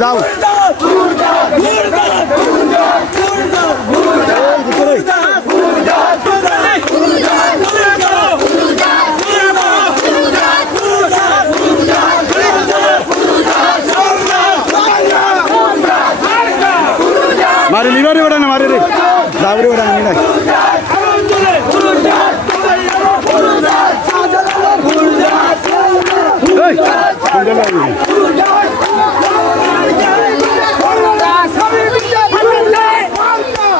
যাও मारे लिवारे बड़ा ना मारे रे जावरे बड़ा नहीं ना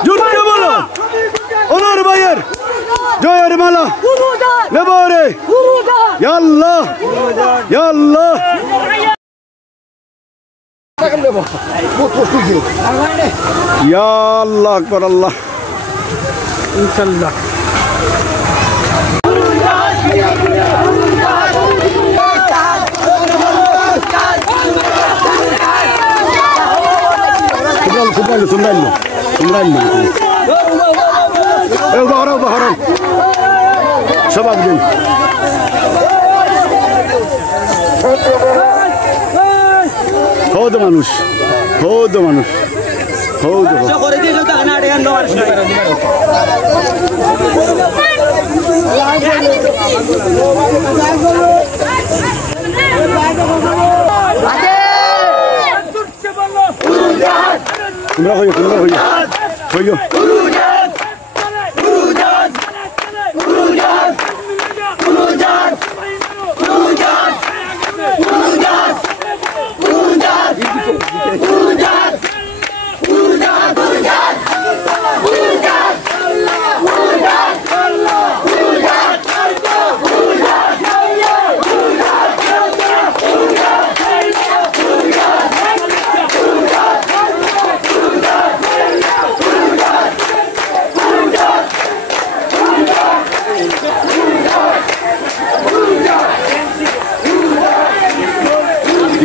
जुटे बोलो ओनर बायर जोयर माला लेबोरे या अल्लाह या अल्लाह या अल्लाह अकबर अल्लाह इंशाल्लाह शबाब दिन خود মানুষ خود মানুষ خود করে দিও তো না রে আন্দার তোমরা হইও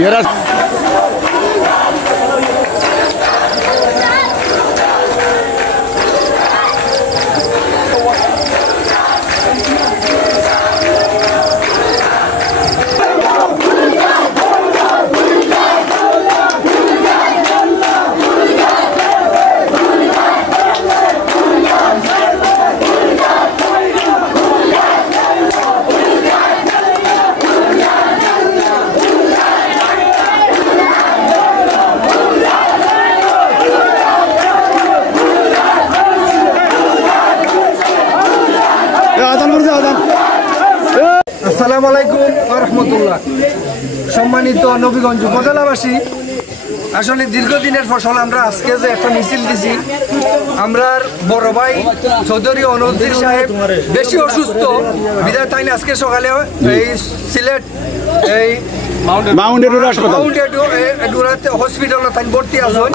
Era আসসালামু আলাইকুম ওয়া রাহমাতুল্লাহ। সম্মানিত নবীগঞ্জ উপজেলাবাসী, আসলে দীর্ঘদিনের ফসল আমরা আজকে যে একটা মিছিল দিছি, আমরার বড় ভাই চৌধুরী অনুদ্দিন সাহেব বেশি অসুস্থ বিধায় তাই আজকে সকালে এই সিলেট এই হসপিটাল তাই ভর্তি আছেন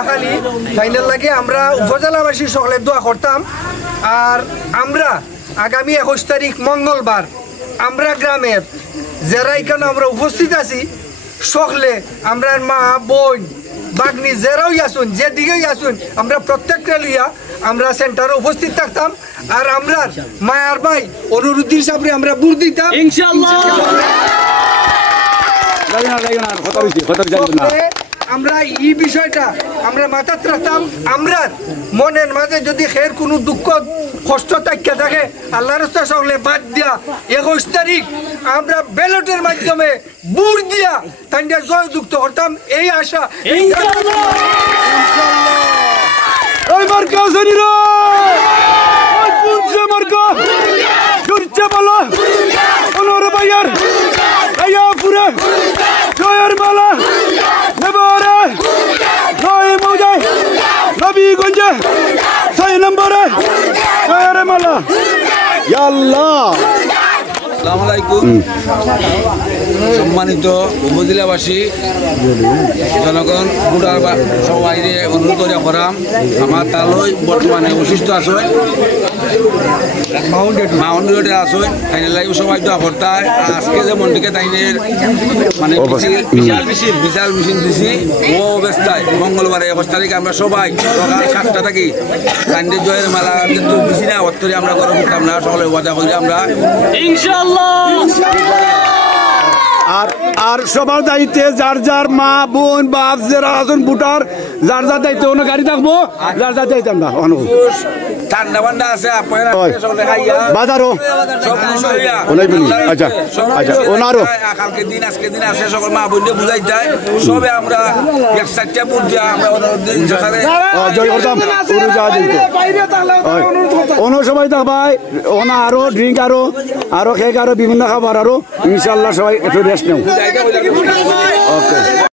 আখালি তাইনের লাগে আমরা উপজেলাবাসী সকলে দোয়া করতাম। আর আমরা আগামী 21 তারিখ মঙ্গলবার আমরা গ্রামের যারা এখানে আমরা উপস্থিত আছি সকলে আমরা মা বোন বাগনি যারাই আসুন যেদিকেই আসুন আমরা প্রত্যেকটা লিয়া আমরা সেন্টারে উপস্থিত থাকতাম। আর আমরা মায়ার ভাই অনুরুদ্দিন সাহেবরে আমরা বুঝ দিতাম ইনশাআল্লাহ। আমরা এই বিষয়টা আমরা মাথায় রাখতাম। আমরা মনের মাঝে যদি খের কোনো দুঃখ কষ্ট থাকে আল্লাহর রাস্তা সকলে বাদ দিয়া 21 তারিখ আমরা ব্যালটের মাধ্যমে বুট দিয়া তাইটা জয়যুক্ত করতাম এই আশা। ওই মার্কা জানিরা ওই পুঞ্জে মার্কা জুরচে বলা ওনর বাইয়ার আয়া পুরে জয়ের মালা নেবরে নয় মৌজা নবীগঞ্জে 6 নম্বরে জয়ের মালা ইয়া আল্লাহ। আসসালামু আলাইকুম। সম্মানিত উপজেলাবাসী জনগণ সবাই অনুরোধ করে করাম আমার তালই বর্তমানে অসুস্থ আছে মাউন্টেডে আসুন তাইনের লাগে সবাই দোয়া করতে হয়। আজকে যে মন্দিরকে তাইনের মানে বিশাল মিছিল দিছি ও অবস্থায় মঙ্গলবারে 21 তারিখ আমরা সবাই সকাল 7টা থাকি তাইনের জয়ের মালা কিন্তু দিছি না অত্তরে আমরা গরম করতাম না সকলে ওয়াদা করি আমরা ইনশাআল্লাহ। আর সবার দায়িত্বে যার যার মা বোন বাপ যারা আছেন ভোটার যার যার দায়িত্ব অন্য গাড়ি থাকবো যার যার দায়িত্ব না ঠান্ডা বান্ডা আছে আপনারা বাজারও সব হইয়া আচ্ছা আচ্ছা ওনারও কালকে দিন আজকে দিন আছে সকল মা বোনকে বুঝাই যায় সবে আমরা এক সাতটা বুট দিয়া আমরা দিন সকালে জয় করতাম অন্য সবাই থাকবাই ওনা আরো ড্রিঙ্ক আরো কেক আরো বিভিন্ন খাবার আরো ইনশাল্লাহ সবাই একটু রেস্ট নেও ওকে